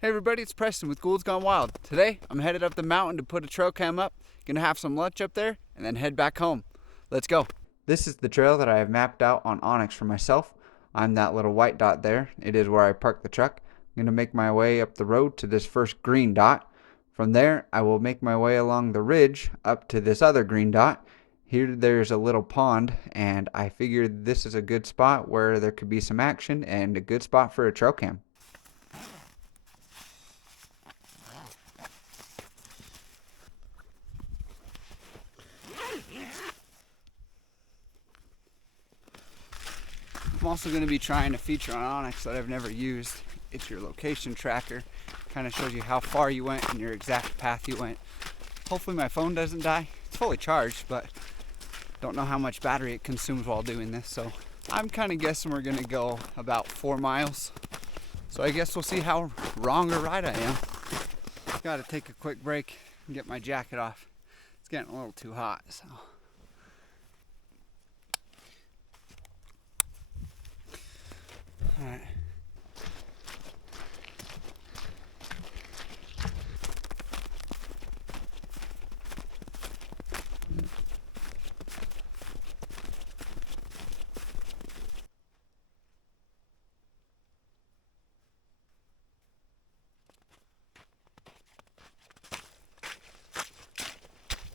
Hey everybody, it's Preston with Gould's Gone Wild. Today, I'm headed up the mountain to put a trail cam up, gonna have some lunch up there, and then head back home. Let's go. This is the trail that I have mapped out on Onyx for myself. I'm that little white dot there. It is where I park the truck. I'm gonna make my way up the road to this first green dot. From there, I will make my way along the ridge up to this other green dot. Here there's a little pond, and I figured this is a good spot where there could be some action and a good spot for a trail cam. I'm also going to be trying a feature on Onyx that I've never used. It's your location tracker. Kind of shows you how far you went and your exact path you went. Hopefully my phone doesn't die. It's fully charged, but don't know how much battery it consumes while doing this. So I'm kind of guessing we're going to go about 4 miles. So I guess we'll see how wrong or right I am. Got to take a quick break and get my jacket off. It's getting a little too hot, so. All right.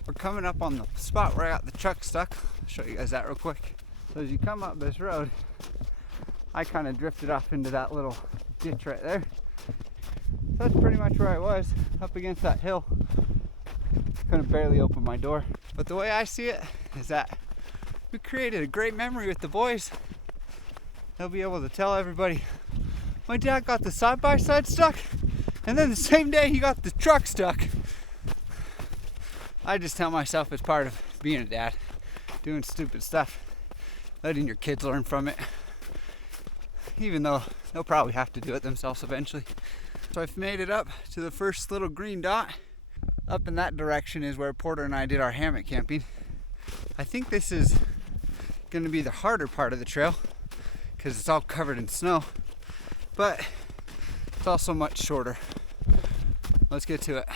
We're coming up on the spot where I got the truck stuck. I'll show you guys that real quick. So as you come up this road, I kind of drifted off into that little ditch right there. So that's pretty much where I was, up against that hill. Couldn't barely open my door. But the way I see it is that we created a great memory with the boys. They'll be able to tell everybody, my dad got the side-by-side stuck, and then the same day he got the truck stuck. I just tell myself it's part of being a dad, doing stupid stuff, letting your kids learn from it. Even though they'll probably have to do it themselves eventually. So I've made it up to the first little green dot. Up in that direction is where Porter and I did our hammock camping. I think this is going to be the harder part of the trail because it's all covered in snow, but it's also much shorter. Let's get to it.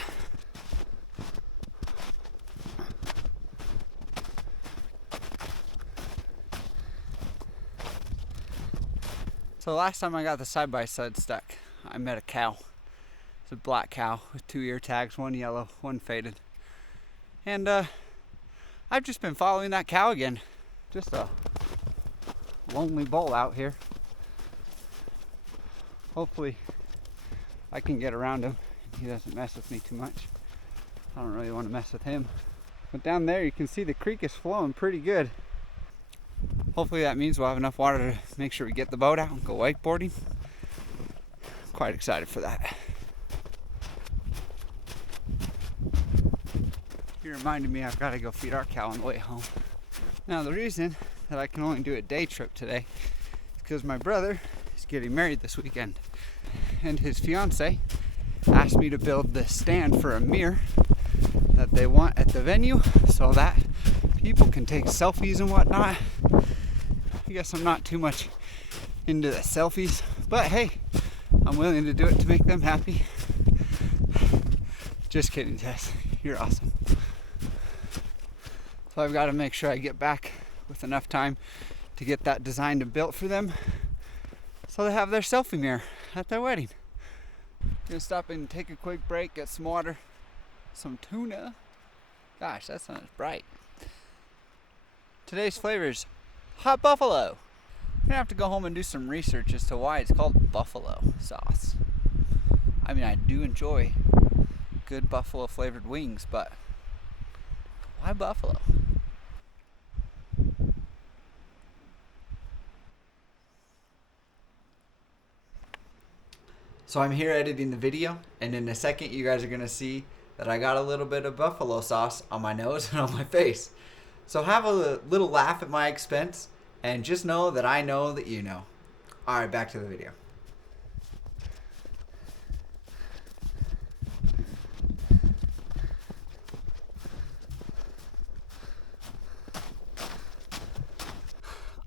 So last time I got the side-by-side stuck, I met a cow. It's a black cow with 2 ear tags, one yellow, one faded. And I've just been following that cow again. Just a lonely bull out here. Hopefully I can get around him and he doesn't mess with me too much. I don't really want to mess with him. But down there you can see the creek is flowing pretty good. Hopefully that means we'll have enough water to make sure we get the boat out and go wakeboarding. I'm quite excited for that. You reminded me I've got to go feed our cow on the way home. Now the reason that I can only do a day trip today is because my brother is getting married this weekend. And his fiance asked me to build this stand for a mirror that they want at the venue so that people can take selfies and whatnot. I guess I'm not too much into the selfies, but hey, I'm willing to do it to make them happy. Just kidding, Tess. You're awesome. So I've got to make sure I get back with enough time to get that designed and built for them so they have their selfie mirror at their wedding. Gonna stop and take a quick break, get some water, some tuna. Gosh, that sounds bright. Today's flavors: hot buffalo. I'm gonna have to go home and do some research as to why it's called buffalo sauce. I mean, I do enjoy good buffalo flavored wings, but why buffalo? So I'm here editing the video, and in a second you guys are gonna see that I got a little bit of buffalo sauce on my nose and on my face. So have a little laugh at my expense, and just know that I know that you know. All right, back to the video.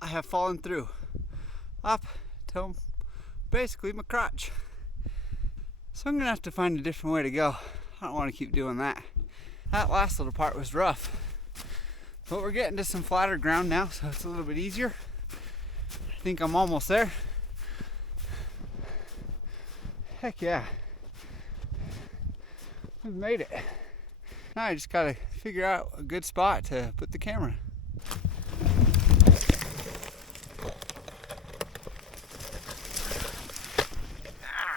I have fallen through up to basically my crotch. So I'm gonna have to find a different way to go. I don't want to keep doing that. That last little part was rough, but we're getting to some flatter ground now, so it's a little bit easier. I think I'm almost there. Heck yeah, we've made it. Now I just gotta figure out a good spot to put the camera.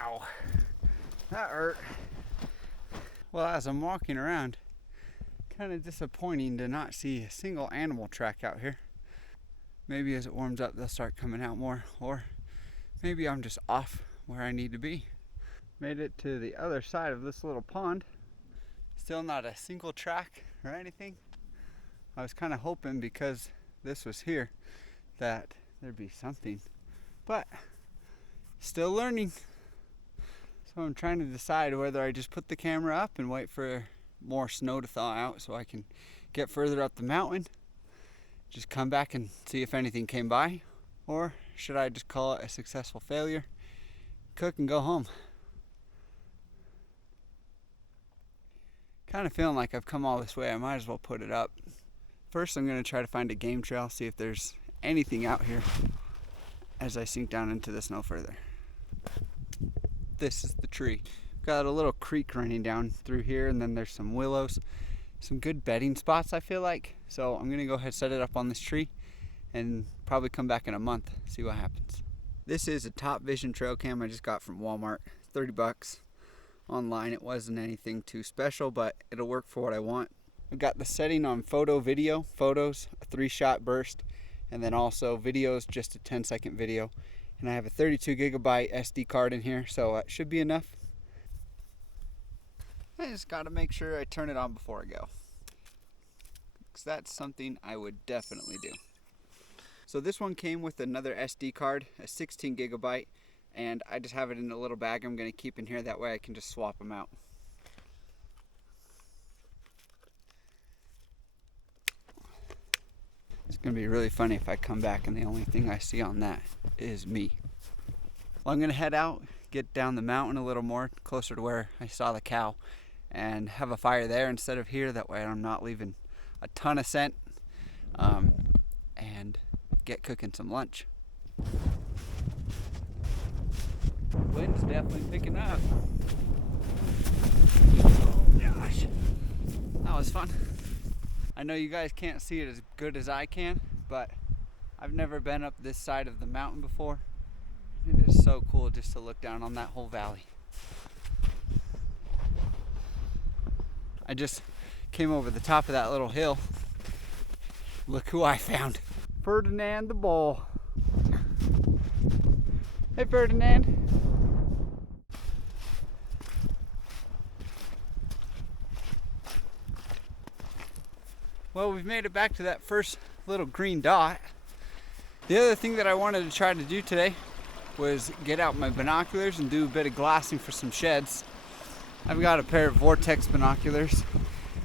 Ow, that hurt. Well, as I'm walking around, kind of disappointing to not see a single animal track out here. Maybe as it warms up, they'll start coming out more, or maybe I'm just off where I need to be. Made it to the other side of this little pond. Still not a single track or anything. I was kind of hoping, because this was here, that there'd be something, but still learning. So I'm trying to decide whether I just put the camera up and wait for more snow to thaw out so I can get further up the mountain, just come back and see if anything came by, or should I just call it a successful failure, cook and go home. Kind of feeling like I've come all this way, I might as well put it up. First I'm going to try to find a game trail, see if there's anything out here as I sink down into the snow further. This is the tree. Got a little creek running down through here, and then there's some willows. Some good bedding spots, I feel like. So I'm gonna go ahead and set it up on this tree and probably come back in a month, see what happens. This is a Top Vision trail cam I just got from Walmart, 30 bucks. Online, it wasn't anything too special, but it'll work for what I want. I've got the setting on photo video, photos, a 3-shot burst, and then also videos, just a 10-second video. And I have a 32 gigabyte SD card in here, so it should be enough. I just gotta make sure I turn it on before I go, because that's something I would definitely do. So this one came with another SD card, a 16 gigabyte, and I just have it in a little bag I'm gonna keep in here, that way I can just swap them out. It's gonna be really funny if I come back and the only thing I see on that is me. Well, I'm gonna head out, get down the mountain a little more, closer to where I saw the cow, and have a fire there instead of here. That way I'm not leaving a ton of scent, and get cooking some lunch. Wind's definitely picking up. Oh gosh, that was fun. I know you guys can't see it as good as I can, but I've never been up this side of the mountain before. It is so cool just to look down on that whole valley. I just came over the top of that little hill. Look who I found. Ferdinand the bull. Hey Ferdinand. Well, we've made it back to that first little green dot. The other thing that I wanted to try to do today was get out my binoculars and do a bit of glassing for some sheds. I've got a pair of Vortex binoculars,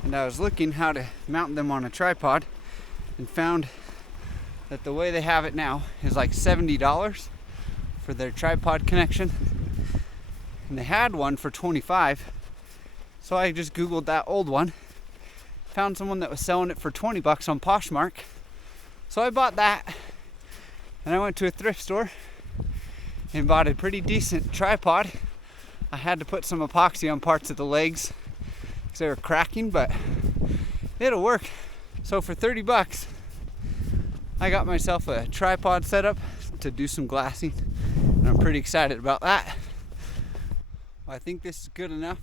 and I was looking how to mount them on a tripod and found that the way they have it now is like $70 for their tripod connection, and they had one for $25. So I just googled that old one, found someone that was selling it for 20 bucks on Poshmark. So I bought that, and I went to a thrift store and bought a pretty decent tripod. I had to put some epoxy on parts of the legs because they were cracking, but it'll work. So for 30 bucks, I got myself a tripod set up to do some glassing, and I'm pretty excited about that. I think this is good enough.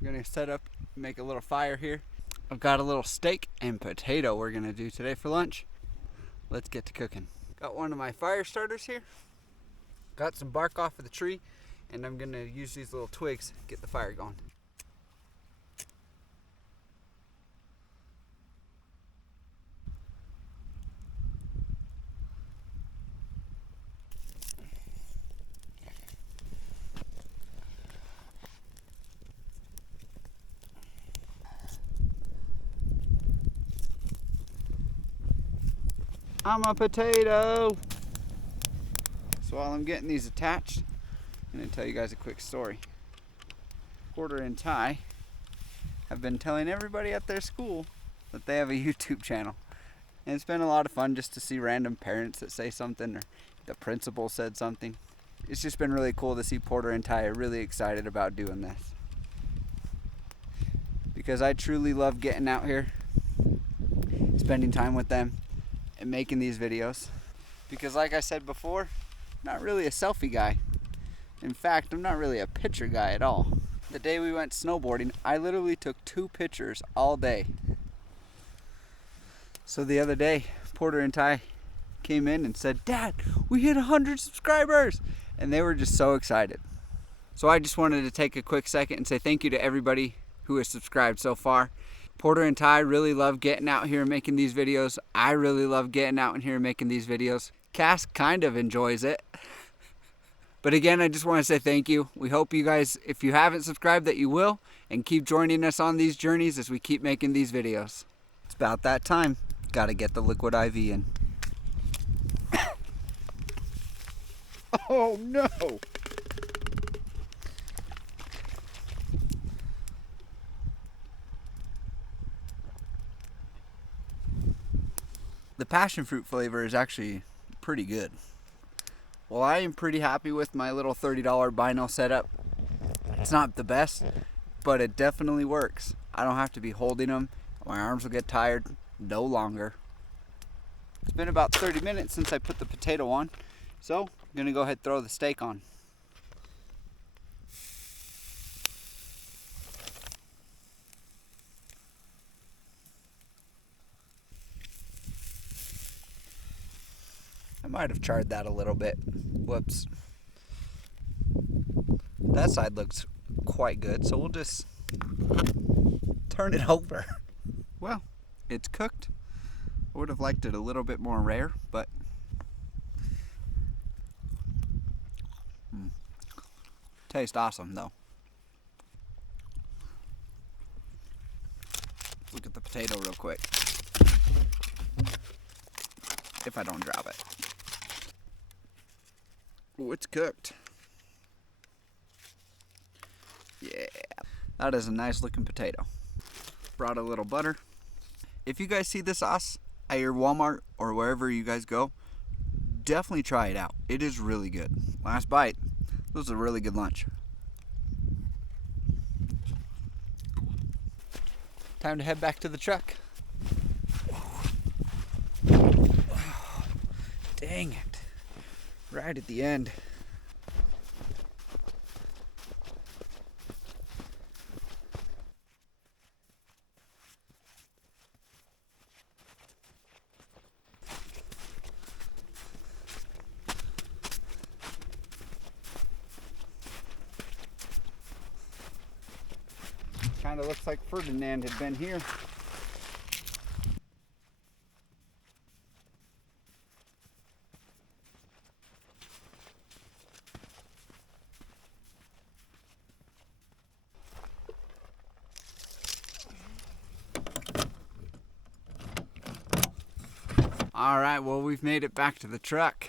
I'm gonna set up, make a little fire here. I've got a little steak and potato we're gonna do today for lunch. Let's get to cooking. Got one of my fire starters here. Got some bark off of the tree, and I'm gonna use these little twigs to get the fire going. I'm a potato. So while I'm getting these attached, I'm gonna tell you guys a quick story. Porter and Ty have been telling everybody at their school that they have a YouTube channel. And it's been a lot of fun just to see random parents that say something, or the principal said something. It's just been really cool to see Porter and Ty are really excited about doing this. Because I truly love getting out here, spending time with them, and making these videos. Because like I said before, I'm not really a selfie guy. In fact, I'm not really a picture guy at all. The day we went snowboarding, I literally took 2 pictures all day. So the other day, Porter and Ty came in and said, "Dad, we hit 100 subscribers!" And they were just so excited. So I just wanted to take a quick second and say thank you to everybody who has subscribed so far. Porter and Ty really love getting out here and making these videos. I really love getting out in here and making these videos. Cass kind of enjoys it. But again, I just want to say thank you. We hope you guys, if you haven't subscribed, that you will, and keep joining us on these journeys as we keep making these videos. It's about that time. Gotta get the liquid IV in. Oh no! The passion fruit flavor is actually pretty good. Well, I am pretty happy with my little $30 vinyl setup. It's not the best, but it definitely works. I don't have to be holding them. My arms will get tired no longer. It's been about 30 minutes since I put the potato on, so I'm gonna go ahead and throw the steak on. I might have charred that a little bit. Whoops. That side looks quite good, so we'll just turn it over. Well, it's cooked. I would have liked it a little bit more rare, but tastes awesome though. Look at the potato real quick. If I don't drop it. Oh, it's cooked. Yeah, that is a nice looking potato. Brought a little butter. If you guys see this sauce at your Walmart or wherever you guys go, definitely try it out. It is really good. Last bite. This was a really good lunch. Time to head back to the truck. Dang it. Right at the end. Kind of looks like Ferdinand had been here. Alright, well, we've made it back to the truck.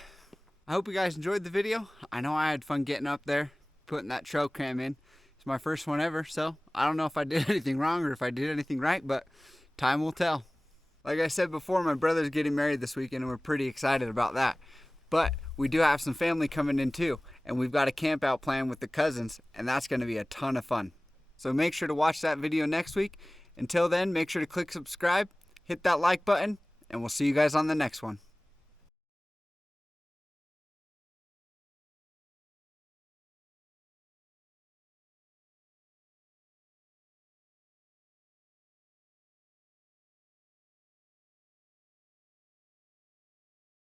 I hope you guys enjoyed the video. I know I had fun getting up there, putting that trail cam in. It's my first one ever, so I don't know if I did anything wrong or if I did anything right, but time will tell. Like I said before, my brother's getting married this weekend, and we're pretty excited about that. But we do have some family coming in too, and we've got a camp out plan with the cousins, and that's going to be a ton of fun. So make sure to watch that video next week. Until then, make sure to click subscribe, hit that like button, and we'll see you guys on the next one.